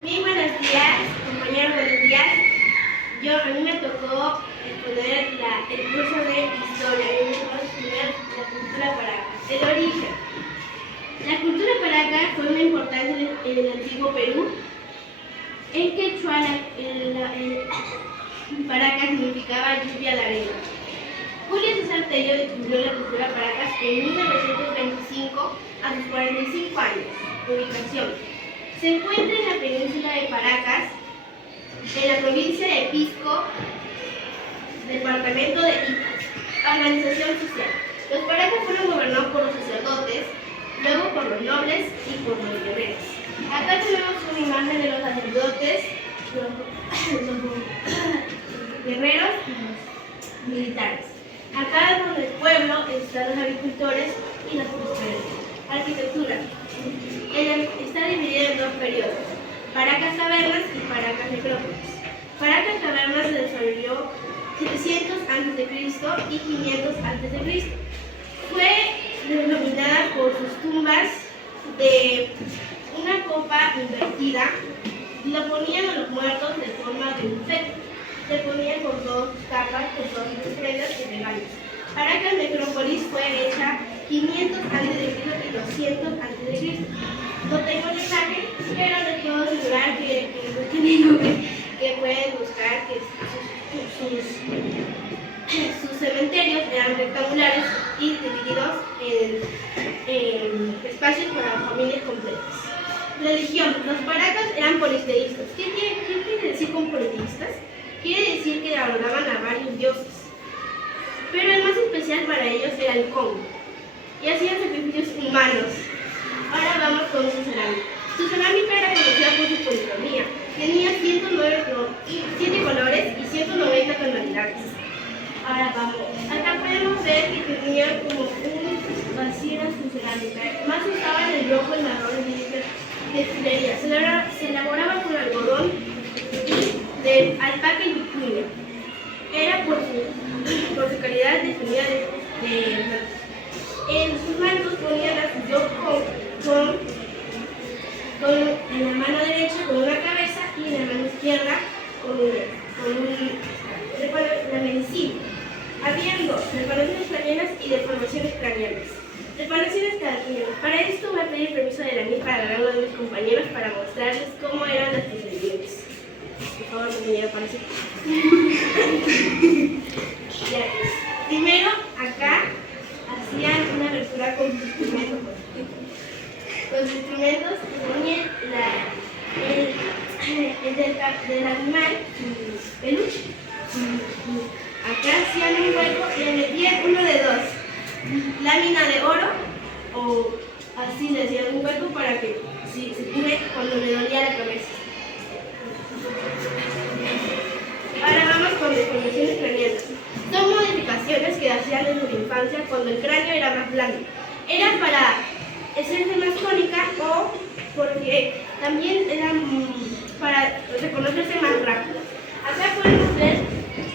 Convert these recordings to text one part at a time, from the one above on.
Muy buenos días, compañeros, buenos días. A mí me tocó exponer el curso de historia. A mí me tocó estudiar la cultura paraca. El origen. La cultura paraca fue muy importante en el antiguo Perú. En quechua, paraca significaba lluvia de arena. Julio César Tello descubrió la cultura paracas en 1925 a sus 45 años. Ubicación. Se encuentra en la península de Paracas, en la provincia de Pisco, departamento de Ica. Organización social. Los paracas fueron gobernados por los sacerdotes, luego por los nobles y por los guerreros. Acá tenemos una imagen de los sacerdotes, los guerreros y los militares. Acá en el pueblo están los agricultores y las pescadores. Arquitectura. Está dividida en dos periodos: Paracas Tabernas y Paracas Necrópolis. Paracas Tabernas se desarrolló 700 a.C. y 500 a.C. Fue denominada por sus tumbas de una copa invertida y lo ponían a los muertos de forma de un feto. Se ponían con todas sus capas, con todas sus prendas y regalos. Paracas Necrópolis fue hecha 500 a.C. y 200 a.C. No tengo el imagen, pero les puedo asegurar que pueden buscar que sus cementerios eran rectangulares y divididos en espacios para familias completas. Religión. Los paracas eran politeístas. ¿Qué quiere decir con politeístas? Quiere decir que adoraban a varios dioses, pero el más especial para ellos era el Congo, y hacían sacrificios humanos. Ahora vamos con su cerámica. Su cerámica era conocida por su policromía. Tenía 7 colores y 190 tonalidades. Ahora vamos. Acá podemos ver que tenía como así era su cerámica. Más usaban el rojo, el marrón y el de filería. Se elaboraba con algodón de alpaca y vicuña. Era por su calidad definida en sus manos ponían la sillón en la mano derecha con una cabeza y en la mano izquierda con la medicina. Habían dos: deformaciones craneanas y deformaciones craneanas. Deformaciones craneanas. Para esto voy a pedir permiso de la MIS para agarrar uno de mis compañeros para mostrarles cómo eran las procedimientos. Por favor, compañero, para así. Primero, acá hacían una abertura con sus instrumentos. Con sus instrumentos ponían del animal peluche. Acá hacían un hueco y le metían uno de dos: lámina de oro, o así le hacían un hueco para que se cure cuando le dolía la cabeza. Ahora vamos con deformaciones craneanas. Son modificaciones que hacían desde la infancia cuando el cráneo era más blando. Era para hacerse más cónica o porque también eran para reconocerse más rápido. Acá podemos ver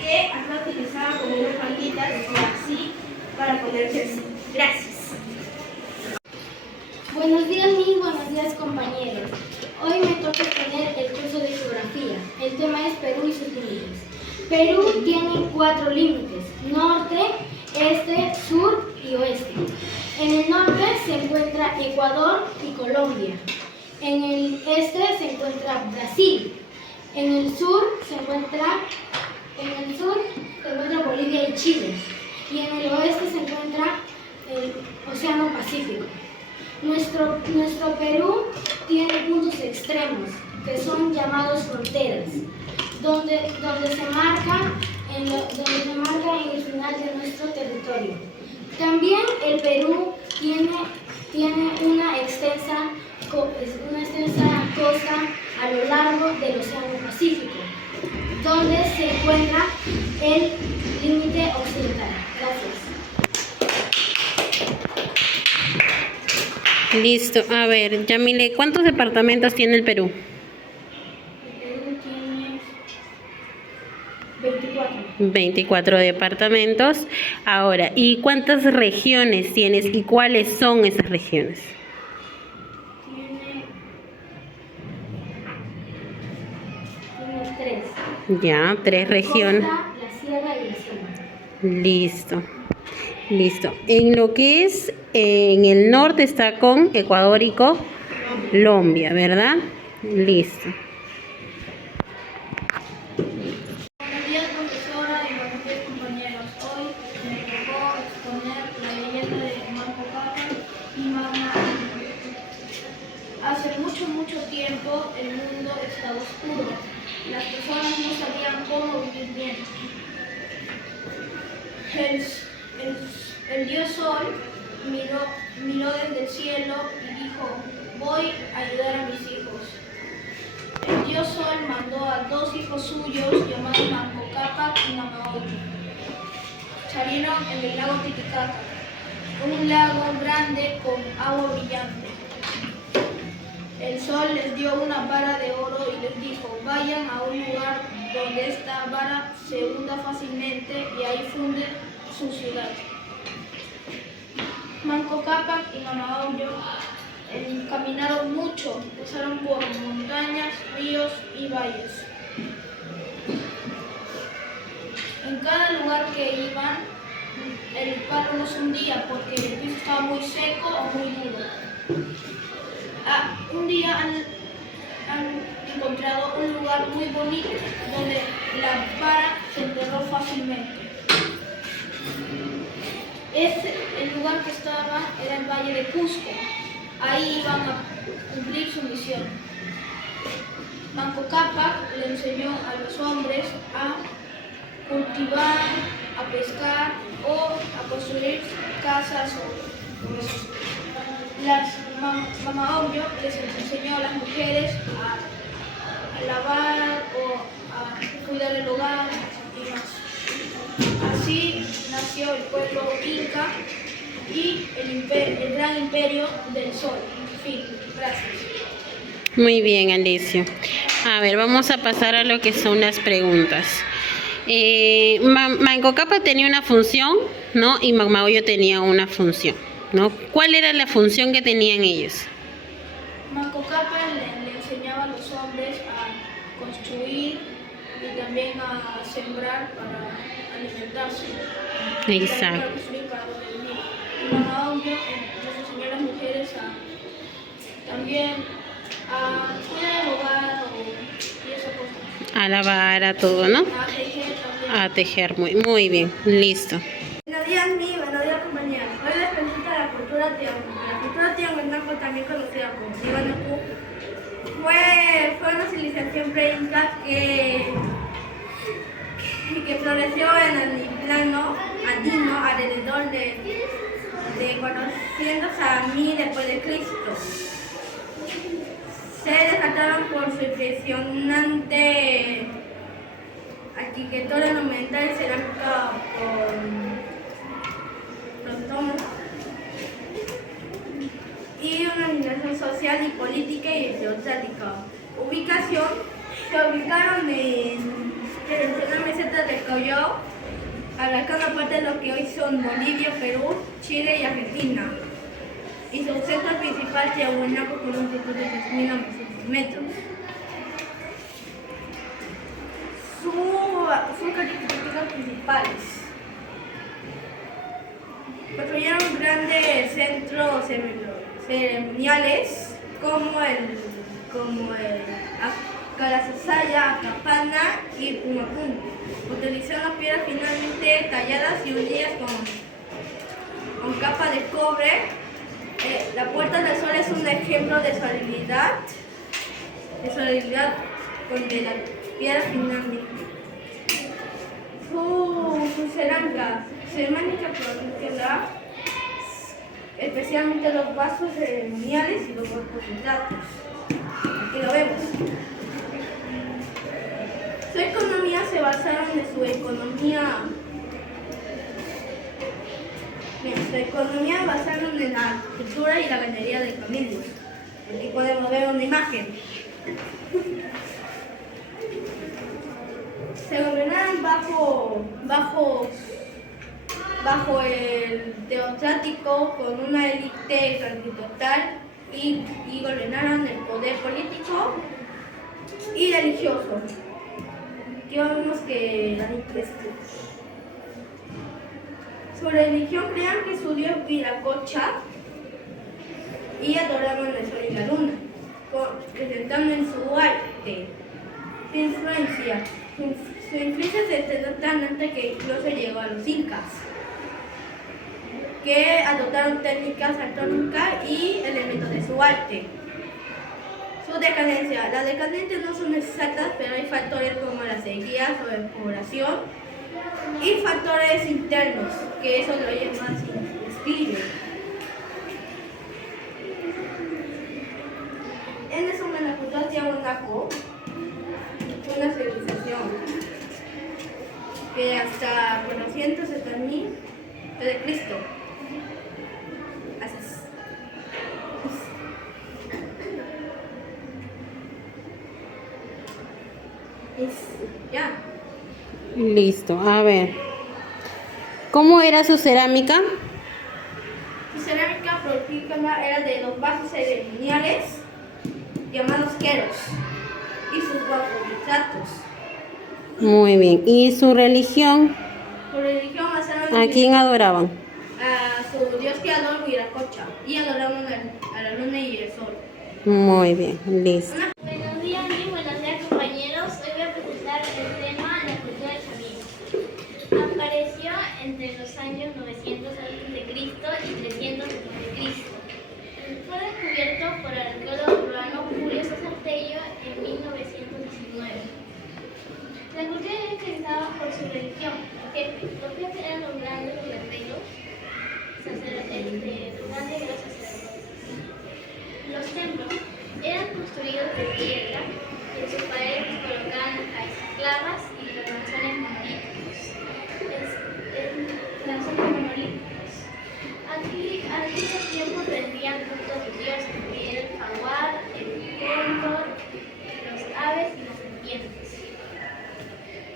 que acá utilizaba como unas panditas así para ponerse así. Gracias. Buenos días, mis buenos días, compañeros. Hoy me toca exponer el curso de geografía. El tema es Perú y sus límites. Perú tiene 4 límites: norte, este, sur y oeste. En el norte se encuentra Ecuador y Colombia. En el este se encuentra Brasil. En el sur se encuentra Bolivia y Chile. Y en el oeste se encuentra el Océano Pacífico. Nuestro Perú tiene puntos extremos, que son llamados fronteras, donde se marca en el final de nuestro territorio. También el Perú tiene una extensa costa a lo largo del Océano Pacífico, donde se encuentra el límite occidental. Gracias. Listo. A ver, Yamile, ¿cuántos departamentos tiene el Perú? El Perú tiene 24. 24 departamentos. Ahora, ¿y cuántas regiones tienes y cuáles son esas regiones? Tiene tres. Ya, 3 regiones. Costa, la sierra y la selva. Listo. Listo. En lo que es en el norte está con Ecuador y Colombia, ¿verdad? Listo. Buenos días, profesora, y buenos días, compañeros. Hoy me tocó exponer la leyenda de Manco Cápac y Mama Angulo. Hace mucho tiempo el mundo estaba oscuro. Las personas no sabían cómo vivir bien. El dios Sol miró desde el cielo y dijo: voy a ayudar a mis hijos. El dios Sol mandó a 2 hijos suyos llamados Manco Cápac y Mama Angulo. Salieron en el lago Titicaca, un lago grande con agua brillante. El Sol les dio una vara de oro y les dijo: vayan a un lugar donde esta vara se hunda fácilmente y ahí funde su ciudad. Manco Cápac y Mama Angulo caminaron mucho, pasaron por montañas, ríos y valles. En cada lugar que iban, el palo no se hundía porque el piso estaba muy seco o muy duro. Un día han encontrado un lugar muy bonito donde la vara se enterró fácilmente. El lugar que estaba era el Valle de Cusco. Ahí iban a cumplir su misión. Manco Cápac le enseñó a los hombres a cultivar, a pescar o a construir casas o eso. Mama Angulo les enseñó a las mujeres a lavar o a cuidar el hogar y más. Así nació el pueblo inca y el gran imperio del sol. Fin. Gracias. Muy bien, Alicia. A ver, vamos a pasar a lo que son las preguntas. Manco Cápac tenía una función, ¿no? Y Mama Angulo tenía una función, ¿no? ¿Cuál era la función que tenían ellos? Manco Cápac le enseñaba a los hombres a construir y también a sembrar para alimentarse. Exacto. Para construir para sobrevivir. Y Mama Angulo les enseñó a las mujeres también a cuidar el hogar y esas cosas. A lavar, a todo, ¿no? A tejer también. A tejer, muy bien, listo. Buenos días, buenos días, compañeros. Hoy les presento la cultura tiahuanaco. La cultura tiahuanaco, también conocida como Tiwanaku, fue una civilización preinca que floreció en el altiplano andino alrededor de 400 a 1000 después de Cristo. Se destacaron por su impresionante arquitectura monumental y cerámica y una organización social y política y geográfica. Se ubicaron en la meseta del Callao, abarcando parte de lo que hoy son Bolivia, Perú, Chile y Argentina. Y su centro principal, Tiahuanaco, con un altitud de 3.900 metros. Sus características principales: construyeron grandes centros ceremoniales como el Calasasaya, Acapana y Pumapum. Utilizaron piedras finamente talladas y unidas con capa de cobre. La Puerta del Sol es un ejemplo de solidaridad con de la piedra finamente. Su cerámica prolífica, especialmente los vasos ceremoniales y los cuerpos de platos. Aquí lo vemos. Su economía se basaron en su economía basaron en la agricultura y la ganadería de camellos. Aquí podemos ver una imagen. Se gobernaron bajo el teocrático con una élite sacerdotal y gobernaron el poder político y religioso. digamos que su religión crean que su dios Viracocha y adoraban al sol y la luna, presentando en su arte su influencia. Su influencia se extendió tan alta que incluso llegó a los incas, que adoptaron técnicas arqueológicas y elementos de su arte. Su decadencia. Las decadencias no son exactas, pero hay factores como la sequía, sobrepoblación y factores internos, que eso lo llaman espíritu. En resumen, la cultura tiahuanaco fue una civilización que hasta 470.000 de Cristo. Ya. Listo, a ver. ¿Cómo era su cerámica? Su cerámica prolífica era de los vasos ceremoniales llamados queros y sus retratos. Muy bien. ¿Y su religión? Su religión basaron ¿A quién adoraban? a su dios creador Viracocha y adoraban a la luna y el sol. Muy bien, listo. Buenos días, buenos días compañeros. Hoy voy a presentar el tema la cultura de Chavino. Apareció entre los años 900 a.C. y 300 a.C. Fue descubierto por el arqueólogo peruano Julio César Tello en 1919. La cultura era caracterizada por su religión. Los jefes eran los grandes guerreros, los grandes guerreros sacerdotes. Los templos eran construidos de piedra y en sus paredes colocaban las esclavas y los lanzones monolíticos. Aquí al mismo tiempo rendían culto a sus dioses, que era el jaguar, el cóndor, los aves y las serpientes.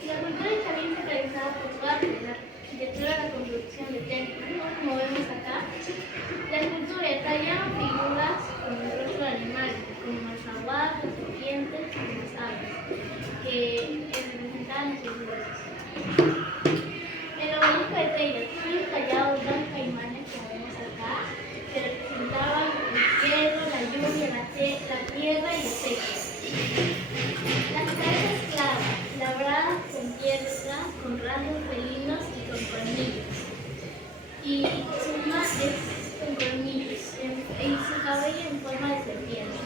La cultura de Chavino se caracterizaba por su arte, la arquitectura, la construcción de templos, como vemos acá. La escultura tallaban figuras con el rostro de animales, como el jaguar, las serpientes y las aves, que representaban sus dioses. El obelisco de Tello fue tallado dos caimanes, como vemos acá, que representaban el cielo, la lluvia, la tierra y el seco. Las cabezas esclavas, labradas con piedra, con rasgos felinos y con colmillos. Y sus manos con colmillos y su cabello en forma de serpiente.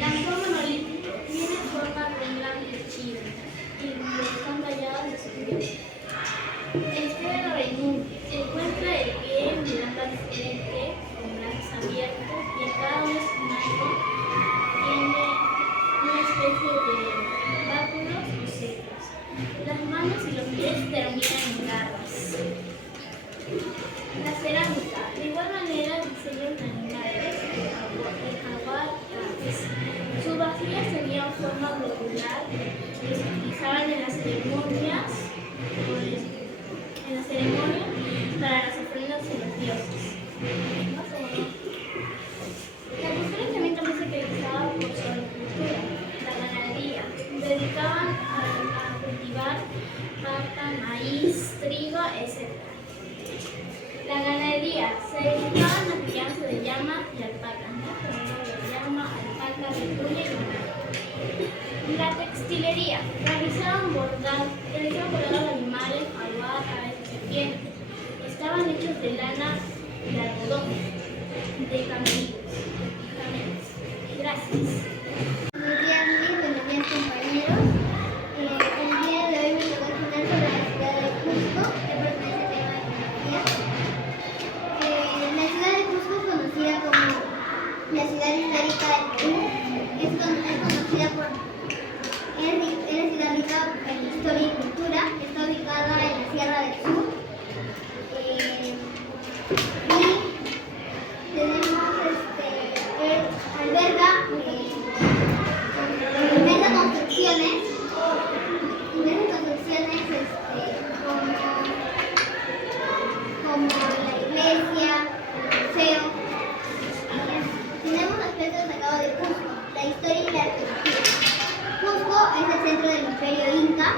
La forma monolítica tiene forma de un gran cuchillo y están tallados de su dios. Estela Raimundo se encuentra de pie mirando al frente con brazos abiertos y en cada uno de sus manos tiene una especie de báculos o cetros. Las manos y los pies terminan en garras. La cerámica, de igual manera, diseñan animales, el jaguar, aves. Sus vasijas tenían forma globular que se utilizaban en las ceremonias para las ofrendas de los dioses. La cultura también se caracterizaba por su agricultura, la ganadería. Dedicaban a cultivar papa, maíz, trigo, etc. La ganadería se dedicaba a la crianza de llamas y alpacas, de llama, alpaca, vicuña y ganado. La textilería realizaban bordados de animales, jaguar, aves y serpientes. Estaban hechos de lana y algodón, de camellos. Gracias. Buenos días, compañeros. El día de hoy me tocó exponer sobre la ciudad de Cusco, que pertenece al tema de geografía. La ciudad de Cusco es conocida como la ciudad histórica del Perú. Es conocida por es ciudad rica en historia y cultura. Está ubicada en la Sierra del Sur. Y tenemos alberga construcciones como la iglesia, el museo. Tenemos aspectos destacados de Cusco, la historia y la arqueología. Cusco es el centro Imperio Inca,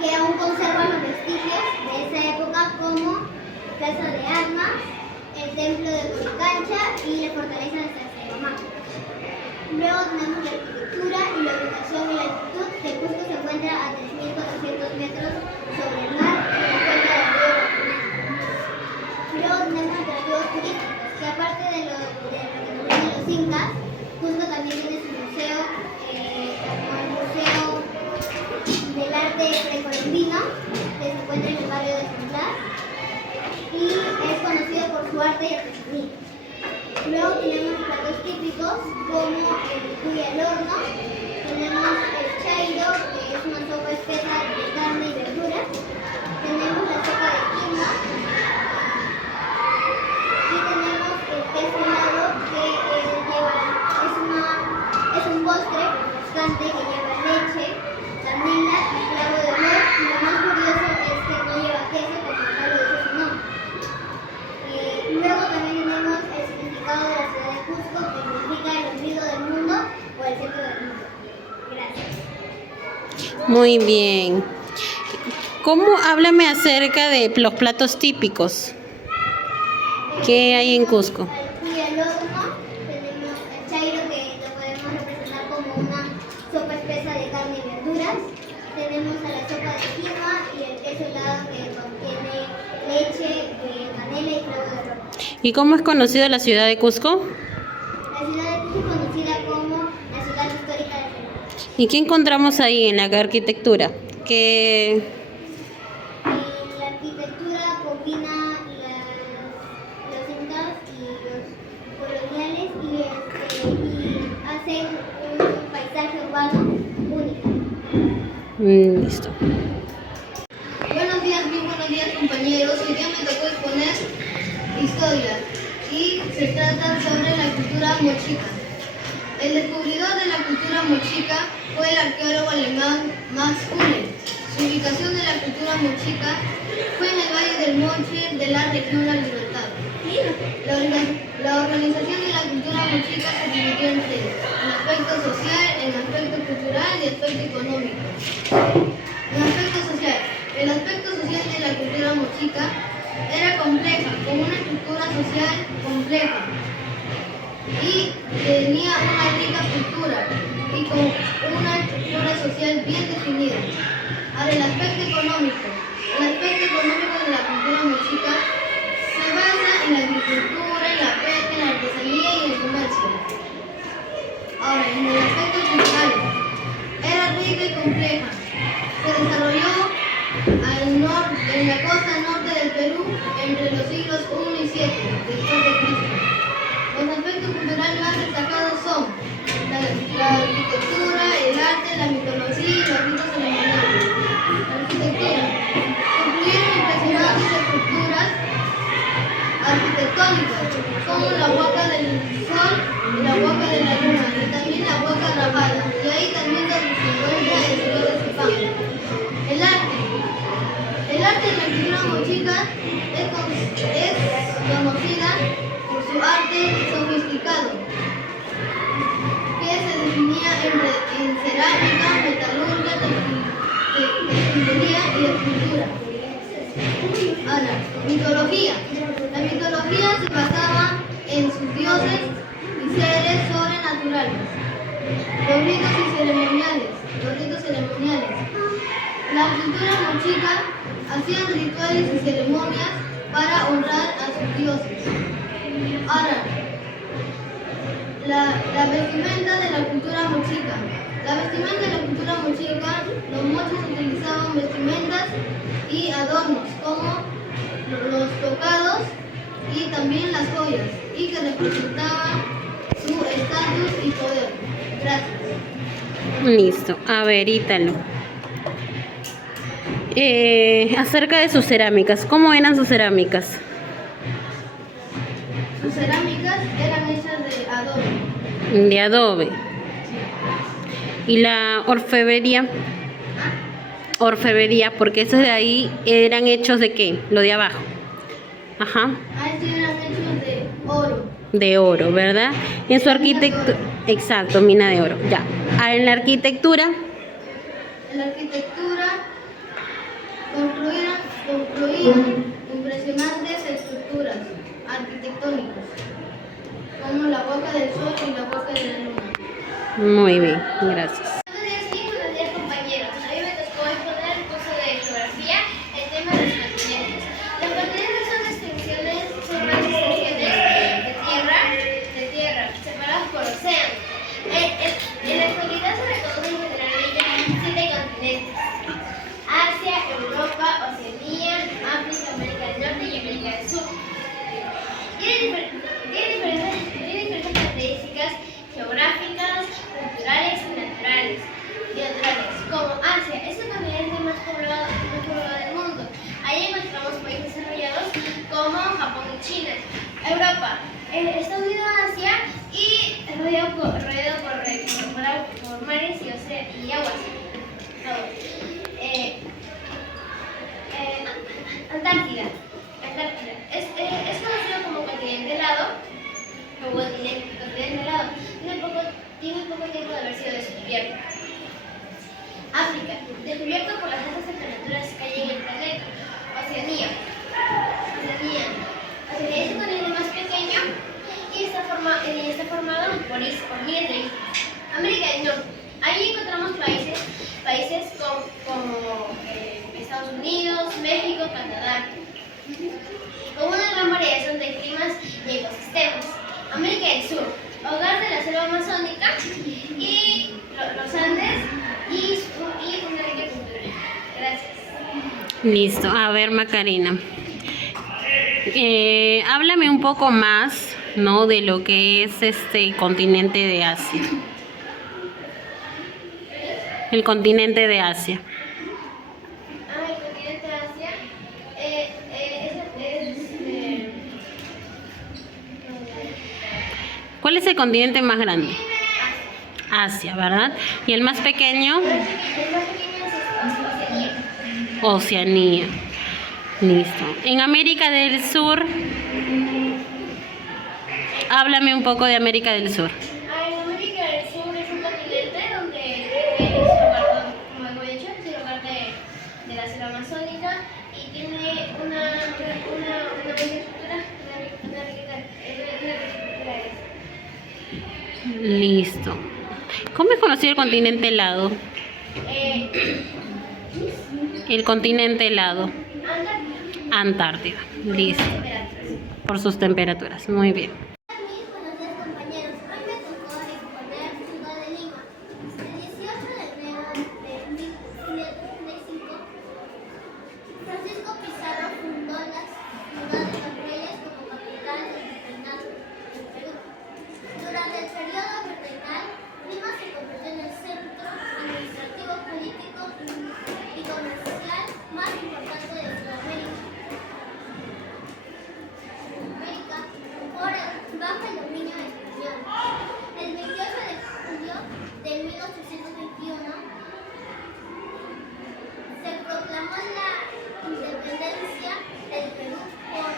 que aún conservan los vestigios de esa época, como Plaza de Armas, el templo de Coricancha y la fortaleza de Sacsahuamán. Luego tenemos la arquitectura y la ubicación y la altitud, que Cusco se encuentra a 3.400 metros sobre el mar en la cuenca del río Guapuné. Luego tenemos atractivos turísticos, que aparte de lo que nos brindan los incas, Cusco también tiene su museo, como el Museo del Arte Precolombino, que se encuentra en el barrio de San Blas, y es conocido por su arte y artesanía. Luego tenemos platos típicos como el cuy al horno, tenemos el chairo, que es una sopa espesa de carne y verduras, tenemos la sopa de quinoa y tenemos el queso helado, que es un postre refrescante que lleva leche, canela y clavo de olor, y lo más curioso es que no lleva queso, como ya lo dice su nombre. Luego también tenemos el significado de la ciudad de Cusco, que significa el ombligo del mundo o el centro del mundo. Gracias. Muy bien. Háblame acerca de los platos típicos que hay en Cusco? El cuy al horno, tenemos el chairo, que lo podemos representar como una sopa espesa de carne y verduras. Tenemos a la sopa de quinoa y el queso helado, que contiene leche, canela y clavo de olor. ¿Y cómo es conocida la ciudad de Cusco? La ciudad de Cusco es conocida como la ciudad histórica del Perú. ¿Y qué encontramos ahí en la arquitectura? La arquitectura combina los incas y los coloniales y hacen un paisaje urbano único. Listo. Buenos días compañeros. Hoy día me tocó exponer historia y se trata sobre la cultura mochica. El descubridor de la cultura mochica fue el arqueólogo alemán Max Uhle. Su ubicación de la cultura mochica fue en el Valle del Moche de la región La Libertad. La organización de la cultura mochica se dividió en tres: en aspecto social, en aspecto cultural y aspecto económico. En aspecto social, el aspecto social de la cultura mochica era compleja, con una estructura social compleja y tenía una rica cultura y con una estructura social bien definida. Ahora, el aspecto económico. El aspecto económico de la cultura mochica se basa en la agricultura, en la pesca, en la artesanía y el comercio. Ahora, en el aspecto cultural, era rica y compleja. Se desarrolló en la costa norte del Perú entre los siglos I y VII después de Cristo. Los aspectos culturales más destacados son la arquitectura, el arte, la mitología y los ritos ceremoniales. La arquitectura. Construyeron impresionantes estructuras arquitectónicas, como la Huaca del Sol y la Huaca de la Luna, y también la Huaca Rabada, y ahí también donde se encuentra el Cerro de Zipán. El arte. El arte de la cultura mochica es conocida por su arte sofisticado, que se definía en cerámica, metalurgia, textilería y escultura. Ahora, mitología. La mitología se basaba en sus dioses y seres sobrenaturales. Los ritos ceremoniales. La cultura mochica hacían rituales y ceremonias para honrar a sus dioses. Ahora, la vestimenta de la cultura mochica. La vestimenta de la cultura mochica, los mochos utilizaban vestimentas y adornos como los tocados y también las joyas, y que representaban su estatus y poder. Gracias. Listo. A ver, Ítalo. Acerca de sus cerámicas. ¿Cómo eran sus cerámicas? Sus cerámicas eran hechas de adobe. De adobe. ¿Y la orfebrería? Orfebrería, porque esos de ahí eran hechos de ¿qué? Lo de abajo. Ajá. Estos eran hechos de oro. De oro, ¿verdad? En Exacto, mina de oro. Ya. Ah, en la arquitectura. En la arquitectura construían impresionantes estructuras arquitectónicas, como la Boca del Sol y la Boca de la Luna. Muy bien, gracias. Buenos días, sí, buenos días, compañeros. A mí me tocó exponer el curso de geografía, el tema de los continentes. Los continentes son extensiones, son grandes extensiones de tierra, separadas por océanos. En la actualidad se reconocen generalmente 7 continentes: Asia, Europa, Oceanía, África, América del Norte y América del Sur. Tiene diferentes características geográficas, culturales y naturales, como Asia, es el continente más poblado del mundo. Ahí encontramos países desarrollados como Japón y China. Europa está unido a Asia y rodeado por mares y aguas. Antártida. Es conocido como continente helado. Tiene poco tiempo de haber sido descubierto. África, descubierto por las altas temperaturas que hay en el planeta. Oceanía es el continente más pequeño y está formado por miles de islas. América del Norte, ahí encontramos países como Estados Unidos, México, Canadá, con una gran variación de climas y ecosistemas. América del Sur, hogar de la selva amazónica y los Andes y una rica cultura. Gracias. Listo. A ver, Macarena. Háblame un poco más, ¿no?, de lo que es este continente de Asia. El continente de Asia. El continente de Asia ¿Cuál es el continente más grande? Asia, ¿verdad? ¿Y el más pequeño? el más pequeño es Oceanía. Oceanía. Listo. En América del Sur, háblame un poco de América del Sur. En América del Sur es un continente donde es hogar, como hemos dicho, es el hogar de la selva amazónica y tiene una bella estructura, una rica cultura. Listo. ¿Cómo es conocido el continente helado? El continente helado. Antártida. Listo. Por sus temperaturas. Muy bien. Buenos días, compañeros. Hoy me tocó exponer Ciudad de Lima. El 18 de enero de 1535, Francisco Pizarro fundó la ciudad de Los Reyes como capital del virreinato del Perú. Durante el periodo virreinal, Lima se convirtió en el centro administrativo, político y comercial más importante de Sudamérica. Bajo el dominio español. El 28 de julio de 1821 se proclamó la independencia del Perú por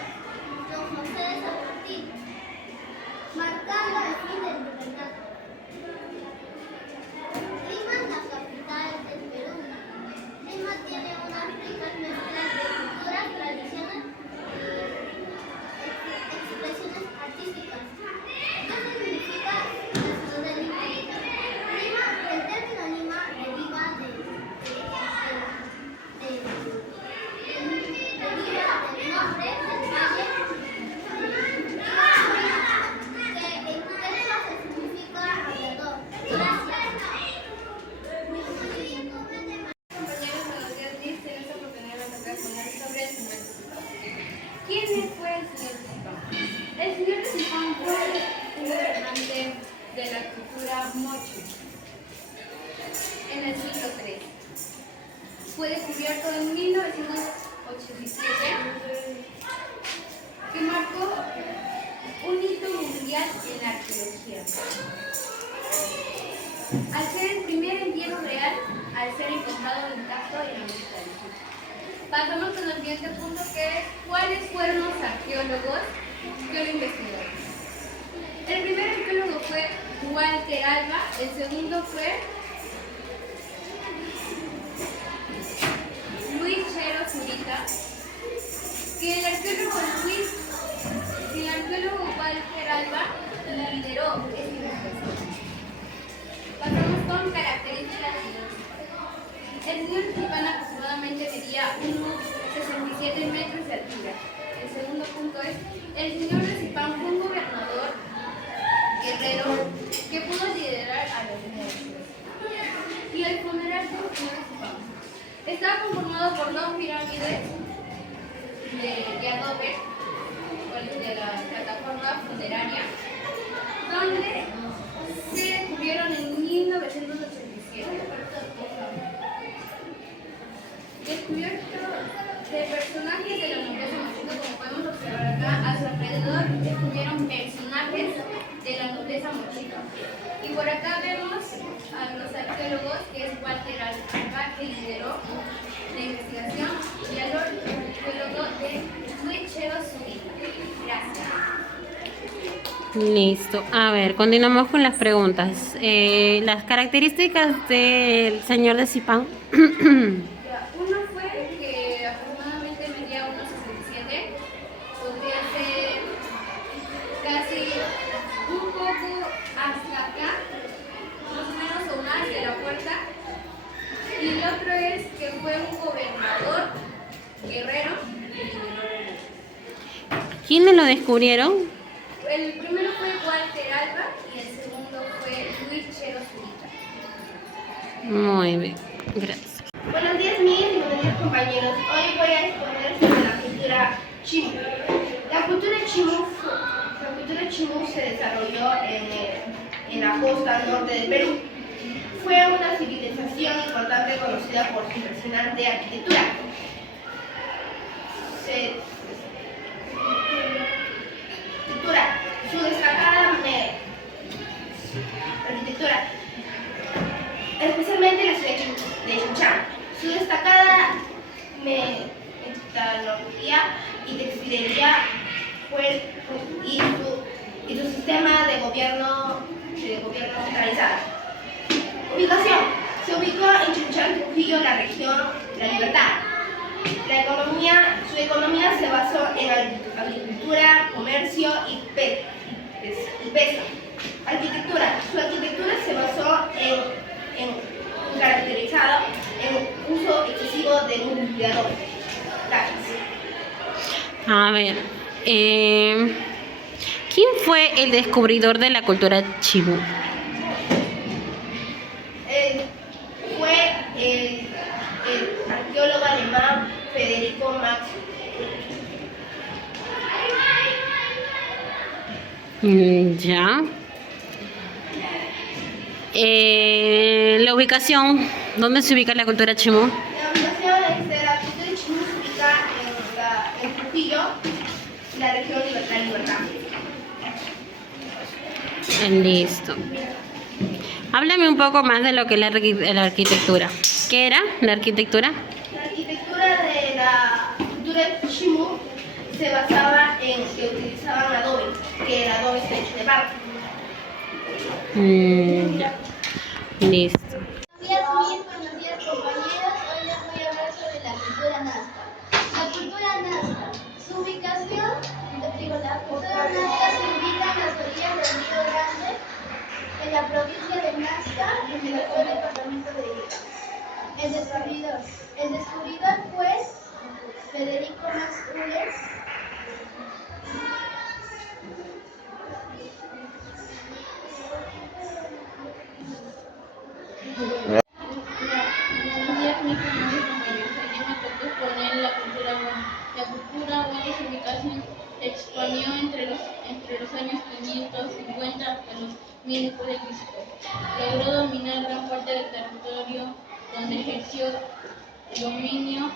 Don José de San Martín, marcando el fin del virreinato. Lima es la capital del Perú. Lima tiene unas ricas mezclas de culturas, tradiciones expresiones artísticas. ¿Qué significa la ciudad de Lima? El término Lima deriva del nombre del valle, que en quechua significa alrededor. Gracias. Compañeros, buenos días. En esta oportunidad me toca exponer sobre el señor Tusitón. ¿Quién fue el señor Tusitón? El señor Tusitón fue un gobernante de la cultura moche en el siglo III. Fue descubierto en 1987, que marcó un hito mundial en la arqueología. Al ser el primer entierro real, al ser encontrado intacto en América del Sur. Pasamos con el siguiente punto, que es ¿cuáles fueron los arqueólogos que lo investigaron? El primer arqueólogo fue Walter El segundo fue Luis Chero Zurita, que el arqueólogo Walter Alba lideró esta investigación. Pasamos con características físicas. El señor Cipán aproximadamente medía 1,67 metros de altura. El segundo punto es, el señor de Cipán fue un gobernador guerrero que pudo liderar a los ejércitos. Y el funeral del señor de Cipán estaba conformado por 2 pirámides de adobe, de la plataforma funeraria, donde se descubrieron en 1987. Descubierto de personajes de la nobleza mochica, como podemos observar acá, a su alrededor descubrieron personajes de la nobleza mochica. Y por acá vemos a los arqueólogos, que es Walter Alba, que lideró la investigación, y al arqueólogo de Luis Chero Zurita. Gracias. Listo. A ver, continuamos con las preguntas. Las características del señor de Cipán. Uno fue que aproximadamente medía 1,67, podría ser casi un poco hasta acá, más o menos, o más de la puerta. Y el otro es que fue un gobernador guerrero. ¿Quiénes lo descubrieron? El primero fue Walter Alba y el segundo fue Luis Chero Zurita. Muy bien, gracias. Buenos días, mis y buenos días, compañeros. Hoy voy a exponer sobre la cultura chimú. La cultura chimú se desarrolló en la costa norte del Perú. Fue una civilización importante conocida por su impresionante arquitectura. Su destacada arquitectura, especialmente la ciudad de Chinchán. Su destacada metalurgia y textilería y su sistema de gobierno centralizado. Ubicación. Se ubicó en Chinchán, Trujillo, la región La Libertad. Su economía se basó en agricultura, comercio y pesca. Su arquitectura se basó en caracterizado en uso excesivo de multiplicadores. Gracias. A ver, ¿quién fue el descubridor de la cultura chimú? Fue el arqueólogo alemán Federico Max. Ya. La ubicación, ¿dónde se ubica la cultura chimú? La ubicación de la cultura chimú se ubica en Trujillo, la región La Libertad. Listo. Háblame un poco más de lo que es la arquitectura. ¿Qué era la arquitectura? La arquitectura de la cultura chimú se basaba en que utilizaban adobe, que el adobe está hecho de barro. Ya. Listo. Buenos días, buenos días, compañeros. Hoy les voy a hablar sobre la cultura nazca. La cultura nazca, su ubicación, la cultura nazca se ubica en las orillas del Río Grande, en la provincia de Nazca, en el actual departamento de Ica. El descubridor fue Federico Max Uller. La cultura buena su ubicación se expandió entre los años 550 hasta los 1000 después de Cristo. Logró dominar gran parte del territorio donde ejerció dominio